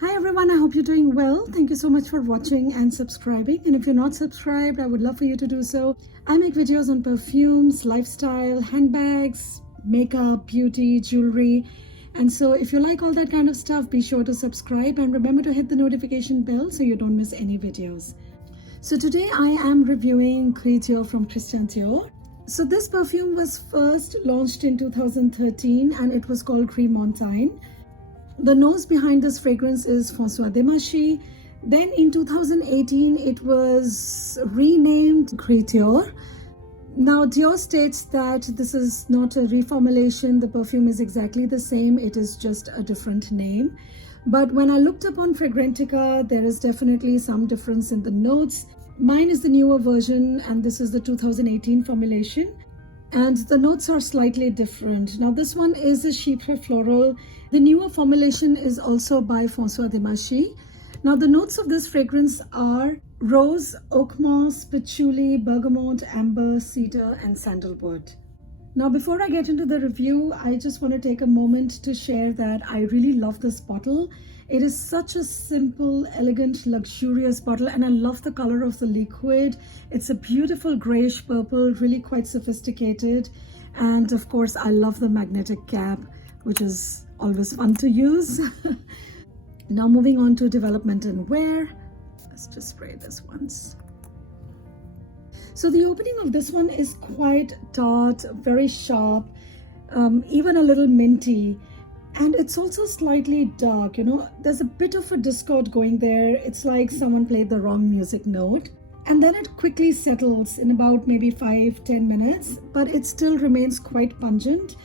Hi everyone, I hope you're doing well. Thank you so much for watching and subscribing. And if you're not subscribed, I would love for you to do so. I make videos on perfumes, lifestyle, handbags, makeup, beauty, jewelry. And so if you like all that kind of stuff, be sure to subscribe and remember to hit the notification bell so you don't miss any videos. So today I am reviewing Gris Dior from Christian Dior. So this perfume was first launched in 2013 and it was called Gris Montaigne. The nose behind this fragrance is François Demachy. Then in 2018, it was renamed Gris Dior. Now, Dior states that this is not a reformulation. The perfume is exactly the same. It is just a different name. But when I looked up on Fragrantica, there is definitely some difference in the notes. Mine is the newer version, and this is the 2018 formulation. And the notes are slightly different. Now this one is a chypre floral. The newer formulation is also by François Demachy. Now the notes of this fragrance are rose, oak moss, patchouli, bergamot, amber, cedar and sandalwood. Now before I get into the review, I just want to take a moment to share that I really love this bottle. It is such a simple, elegant, luxurious bottle and I love the color of the liquid. It's a beautiful grayish purple, really quite sophisticated. And of course, I love the magnetic cap, which is always fun to use. Now moving on to development and wear. Let's just spray this once. So the opening of this one is quite tart, very sharp, even a little minty. And it's also slightly dark, there's a bit of a discord going there. It's like someone played the wrong music note. And then it quickly settles in about maybe 5-10 minutes, but it still remains quite pungent.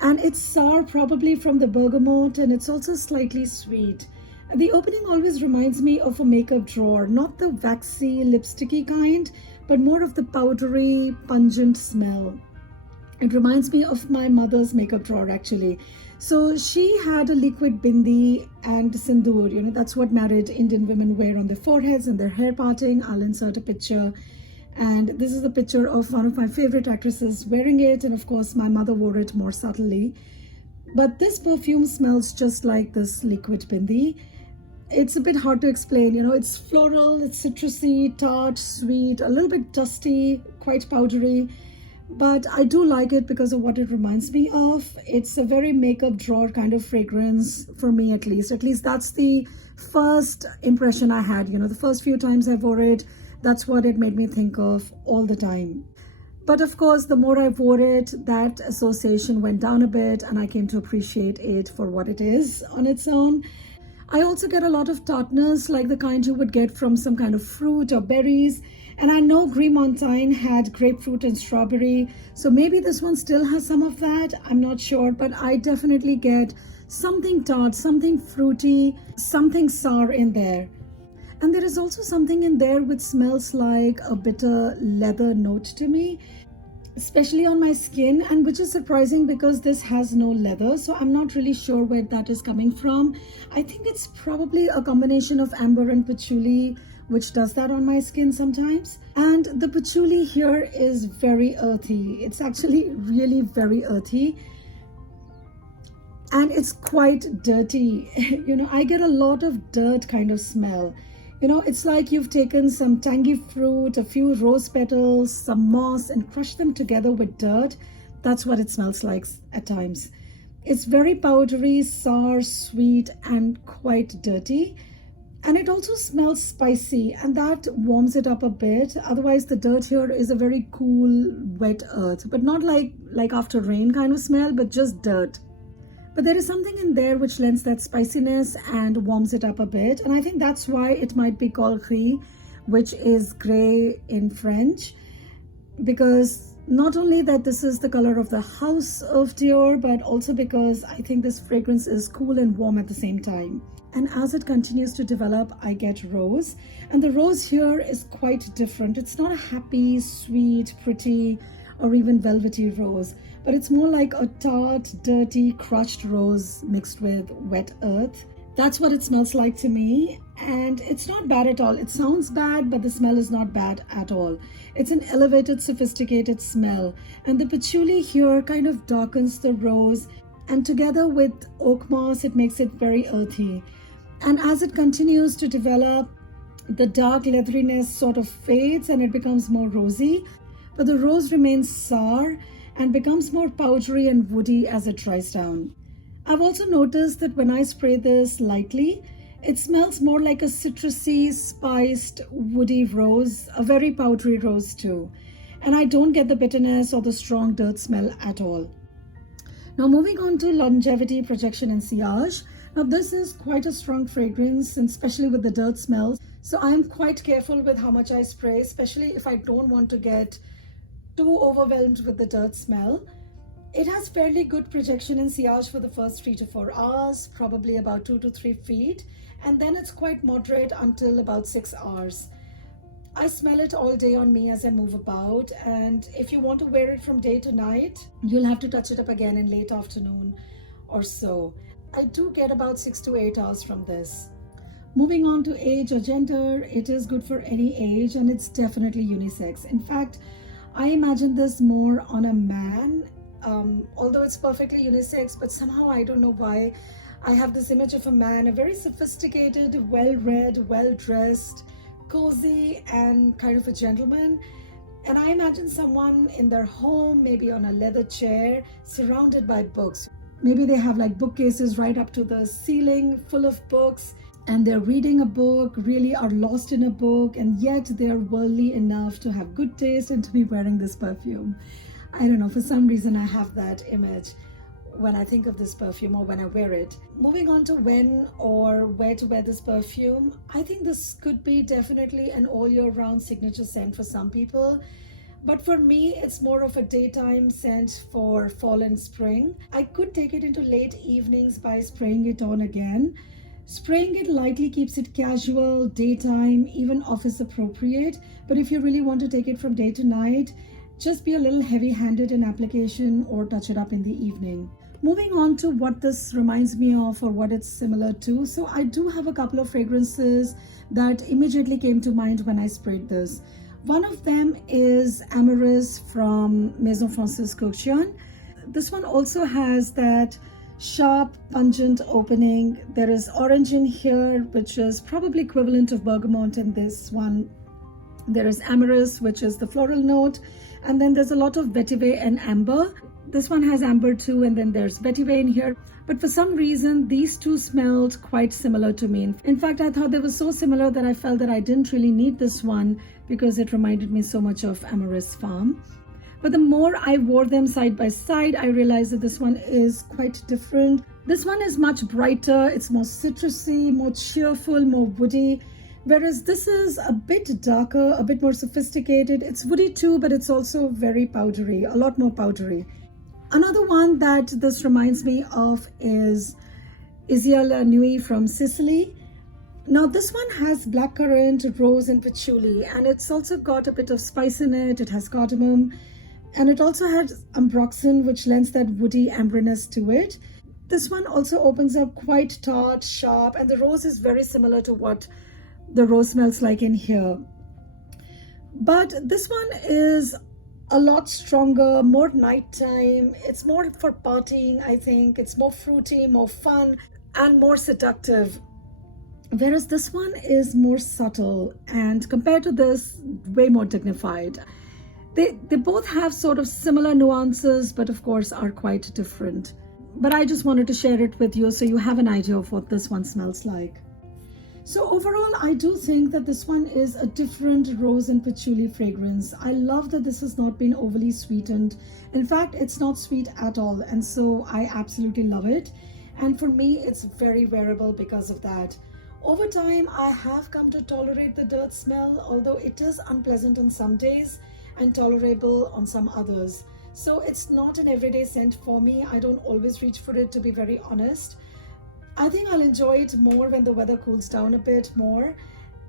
And it's sour probably from the bergamot, and it's also slightly sweet. The opening always reminds me of a makeup drawer, not the waxy, lipsticky kind, but more of the powdery, pungent smell. It reminds me of my mother's makeup drawer actually. So she had a liquid bindi and sindoor, that's what married Indian women wear on their foreheads and their hair parting. I'll insert a picture. And this is a picture of one of my favorite actresses wearing it. And of course, my mother wore it more subtly. But this perfume smells just like this liquid bindi. It's a bit hard to explain, it's floral, it's citrusy, tart, sweet, a little bit dusty, quite powdery. But I do like it because of what it reminds me of. It's a very makeup drawer kind of fragrance for me at least. At least that's the first impression I had. The first few times I wore it, that's what it made me think of all the time. But of course, the more I wore it, that association went down a bit and I came to appreciate it for what it is on its own. I also get a lot of tartness, like the kind you would get from some kind of fruit or berries. And I know Gris Montaigne had grapefruit and strawberry, so maybe this one still has some of that. I'm not sure, but I definitely get something tart, something fruity, something sour in there. And there is also something in there which smells like a bitter leather note to me, especially on my skin, and which is surprising because this has no leather, so I'm not really sure where that is coming from. I think it's probably a combination of amber and patchouli, which does that on my skin sometimes. And the patchouli here is very earthy. It's actually really very earthy. And it's quite dirty. I get a lot of dirt kind of smell. It's like you've taken some tangy fruit, a few rose petals, some moss, and crushed them together with dirt. That's what it smells like at times. It's very powdery, sour, sweet, and quite dirty. And it also smells spicy, and that warms it up a bit. Otherwise, the dirt here is a very cool, wet earth, but not like after rain kind of smell, but just dirt. But there is something in there which lends that spiciness and warms it up a bit. And I think that's why it might be called Gris, which is grey in French. Because not only that this is the color of the house of Dior, but also because I think this fragrance is cool and warm at the same time. And as it continues to develop, I get rose. And the rose here is quite different. It's not a happy, sweet, pretty, or even velvety rose, but it's more like a tart, dirty, crushed rose mixed with wet earth. That's what it smells like to me. And it's not bad at all. It sounds bad, but the smell is not bad at all. It's an elevated, sophisticated smell. And the patchouli here kind of darkens the rose. And together with oak moss, it makes it very earthy. And as it continues to develop, the dark leatheriness sort of fades and it becomes more rosy, but the rose remains sour and becomes more powdery and woody as it dries down. I've also noticed that when I spray this lightly, it smells more like a citrusy, spiced, woody rose, a very powdery rose too. And I don't get the bitterness or the strong dirt smell at all. Now moving on to longevity, projection and sillage. Now this is quite a strong fragrance, and especially with the dirt smells. So I'm quite careful with how much I spray, especially if I don't want to get too overwhelmed with the dirt smell. It has fairly good projection and sillage for the first 3 to 4 hours, probably about 2 to 3 feet. And then it's quite moderate until about 6 hours. I smell it all day on me as I move about, and if you want to wear it from day to night, you'll have to touch it up again in late afternoon or so. I do get about 6 to 8 hours from this. Moving on to age or gender, it is good for any age and it's definitely unisex. In fact, I imagine this more on a man, although it's perfectly unisex, but somehow I don't know why I have this image of a man, a very sophisticated, well-read, well-dressed, cozy and kind of a gentleman. And I imagine someone in their home, maybe on a leather chair, surrounded by books. Maybe they have like bookcases right up to the ceiling full of books, and they're reading a book, really are lost in a book, and yet they're worldly enough to have good taste and to be wearing this perfume. I don't know, for some reason I have that image when I think of this perfume or when I wear it. Moving on to when or where to wear this perfume, I think this could be definitely an all year round signature scent for some people. But for me, it's more of a daytime scent for fall and spring. I could take it into late evenings by spraying it on again. Spraying it lightly keeps it casual, daytime, even office appropriate. But if you really want to take it from day to night, just be a little heavy-handed in application or touch it up in the evening. Moving on to what this reminds me of or what it's similar to. So I do have a couple of fragrances that immediately came to mind when I sprayed this. One of them is Amoureuse from Maison Christian. This one also has that sharp, pungent opening. There is orange in here, which is probably equivalent of bergamot in this one. There is Amoureuse, which is the floral note. And then there's a lot of vetiver and amber. This one has amber too, and then there's vetiver in here. But for some reason, these two smelled quite similar to me. In fact, I thought they were so similar that I felt that I didn't really need this one because it reminded me so much of Amoureuse Farm. But the more I wore them side by side, I realized that this one is quite different. This one is much brighter. It's more citrusy, more cheerful, more woody. Whereas this is a bit darker, a bit more sophisticated. It's woody too, but it's also very powdery, a lot more powdery. Another one that this reminds me of is Iles Nuit from Sicily. Now this one has blackcurrant, rose and patchouli, and it's also got a bit of spice in it. It has cardamom, and it also has ambroxan, which lends that woody ambriness to it. This one also opens up quite tart, sharp, and the rose is very similar to what the rose smells like in here. But this one is a lot stronger, more nighttime. It's more for partying, I think. It's more fruity, more fun, and more seductive. Whereas this one is more subtle and compared to this, way more dignified. They both have sort of similar nuances, but of course are quite different. But I just wanted to share it with you so you have an idea of what this one smells like. So overall, I do think that this one is a different rose and patchouli fragrance. I love that this has not been overly sweetened. In fact, it's not sweet at all. And so I absolutely love it. And for me, it's very wearable because of that. Over time, I have come to tolerate the dirt smell, although it is unpleasant on some days and tolerable on some others. So it's not an everyday scent for me. I don't always reach for it, to be very honest. I think I'll enjoy it more when the weather cools down a bit more,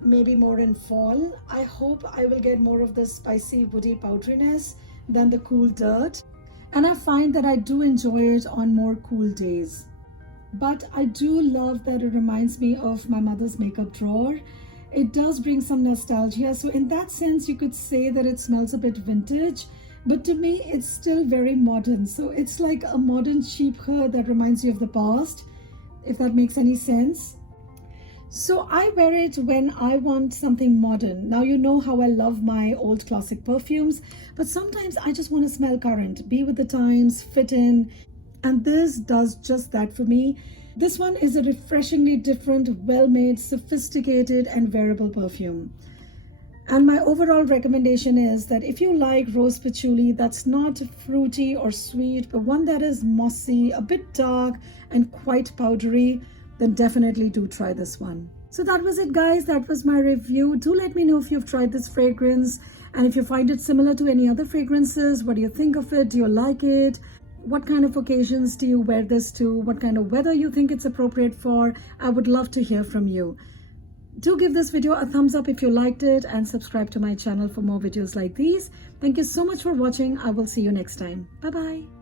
maybe more in fall. I hope I will get more of the spicy, woody powderiness than the cool dirt. And I find that I do enjoy it on more cool days. But I do love that it reminds me of my mother's makeup drawer. It does bring some nostalgia. So in that sense, you could say that it smells a bit vintage. But to me, it's still very modern. So it's like a modern cheap hair that reminds you of the past, if that makes any sense. So I wear it when I want something modern. Now you know how I love my old classic perfumes, but sometimes I just want to smell current, be with the times, fit in, and this does just that for me. This one is a refreshingly different, well-made, sophisticated and wearable perfume. And my overall recommendation is that if you like rose patchouli that's not fruity or sweet, but one that is mossy, a bit dark and quite powdery, then definitely do try this one. So that was it, guys. That was my review. Do let me know if you've tried this fragrance and if you find it similar to any other fragrances. What do you think of it? Do you like it? What kind of occasions do you wear this to? What kind of weather you think it's appropriate for? I would love to hear from you. Do give this video a thumbs up if you liked it and subscribe to my channel for more videos like these. Thank you so much for watching. I will see you next time. Bye-bye.